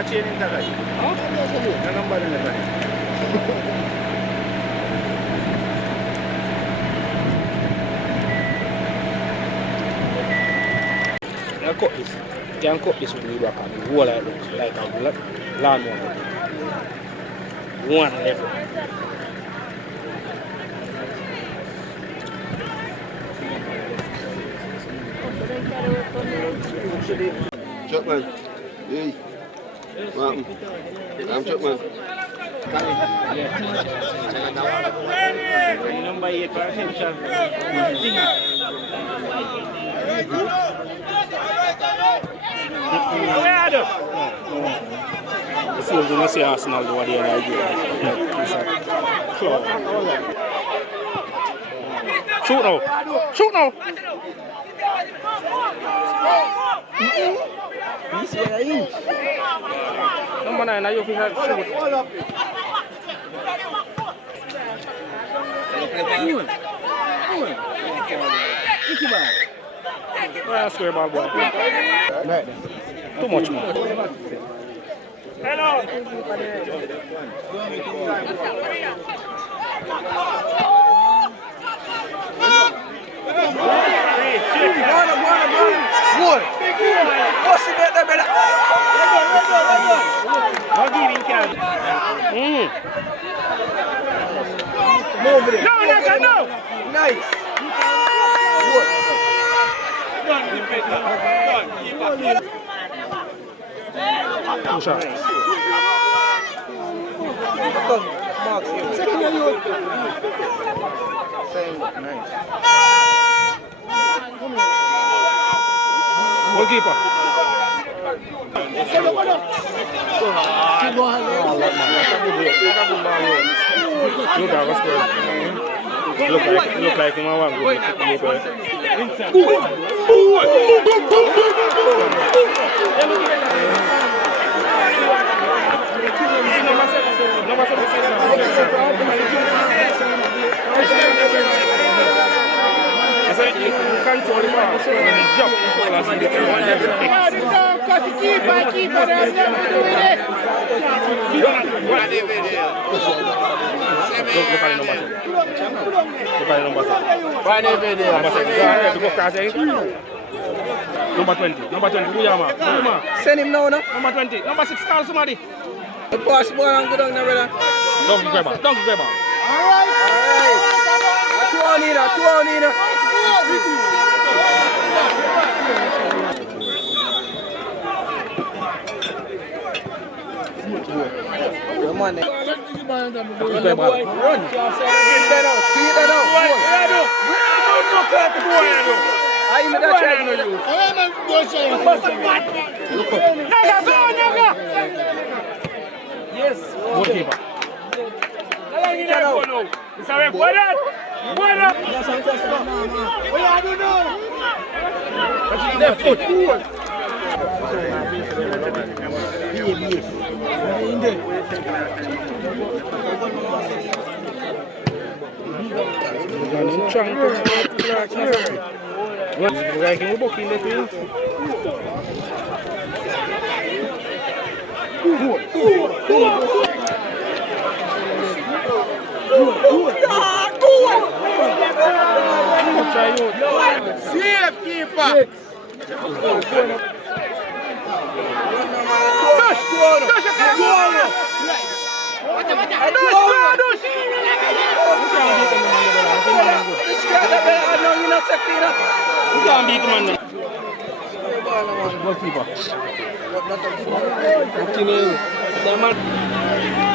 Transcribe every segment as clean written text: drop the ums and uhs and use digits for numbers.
a chain in that. Huh? The number in the I cut this. You can cut this with the back and the whole like a lawnmower. One level. Chuckman. Hey. Martin. I'm Chuckman. Number 8 for attention. This is going to say Arsenal do what they are doing. Shoot now! Shoot now! Number 9, now you can shoot. Well, square ball boy. Too much more. Hello. What's the better, better? I'll give him count. Move it. No. Nice. Two shots. Goalkeeper. Look like him one control the ball, so when he jump, look at the number 7. Look at the number 7. Number 7. Number 20. Number 20. Who you are? Send him now, no? Number 20. Number 6. Call somebody. The pass ball and go down there, brother. Donkey grabber. Donkey grabber. Alright. Two on in. Come on, run. See that out. I'm not trying to use. Yes. Goalkeeper. Left foot. Safe keeper.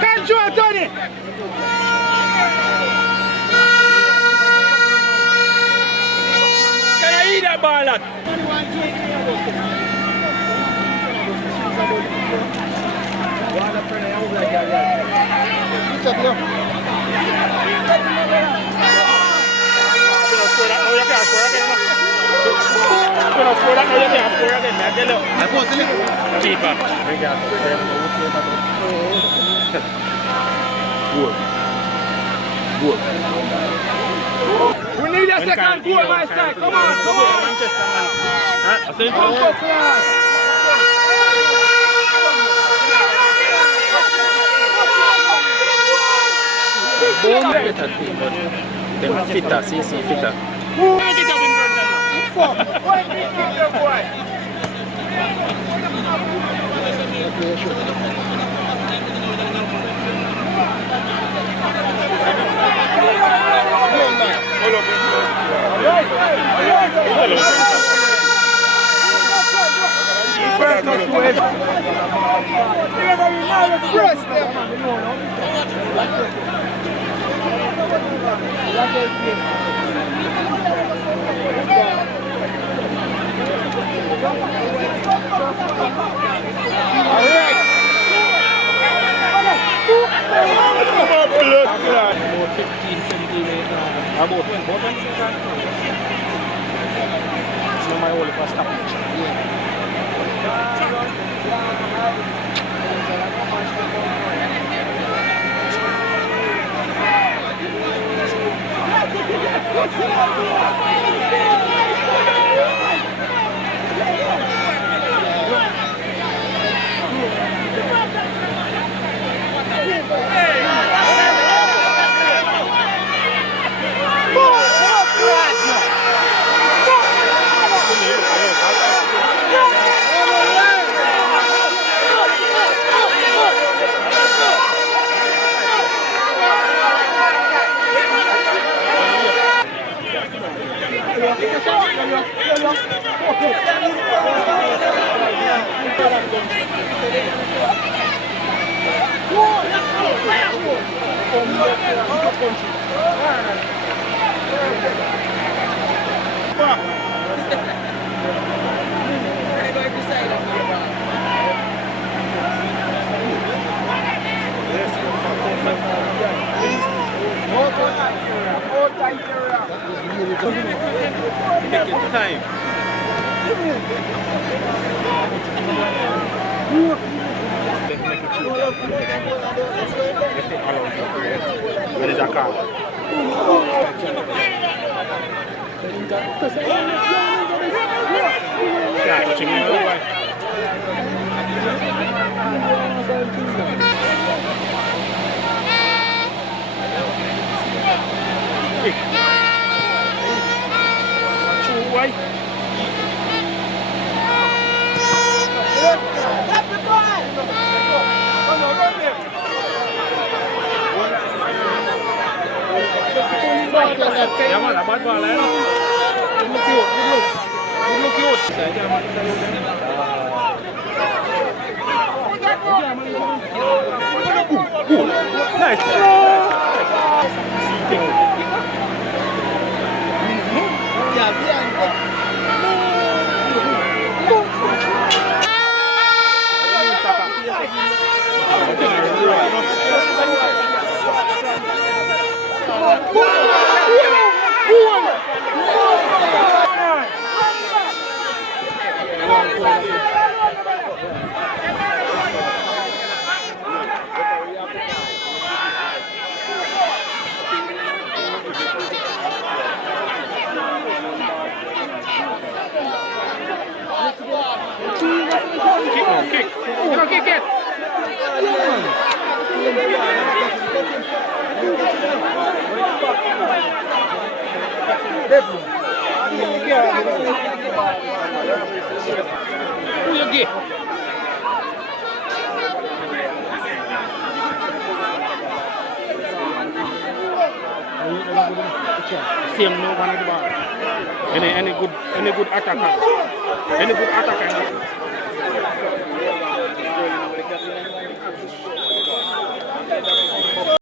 Control, Tony! Can I eat that ball, lad? We need a second goal, my side. Come on. Manchester, man. Better team, but them fitter, CC fitter. About 15 centimeters. About 20 seconds. So my whole first stop. Taking time. Where is that car? Yeah, touching me over. Why? Yeah, man, a bad ball, eh? Good look cute, good look. Good look cute. Nice. Kick it. Who you get? Same no one at the ball. Any good attacker. Any good attacker.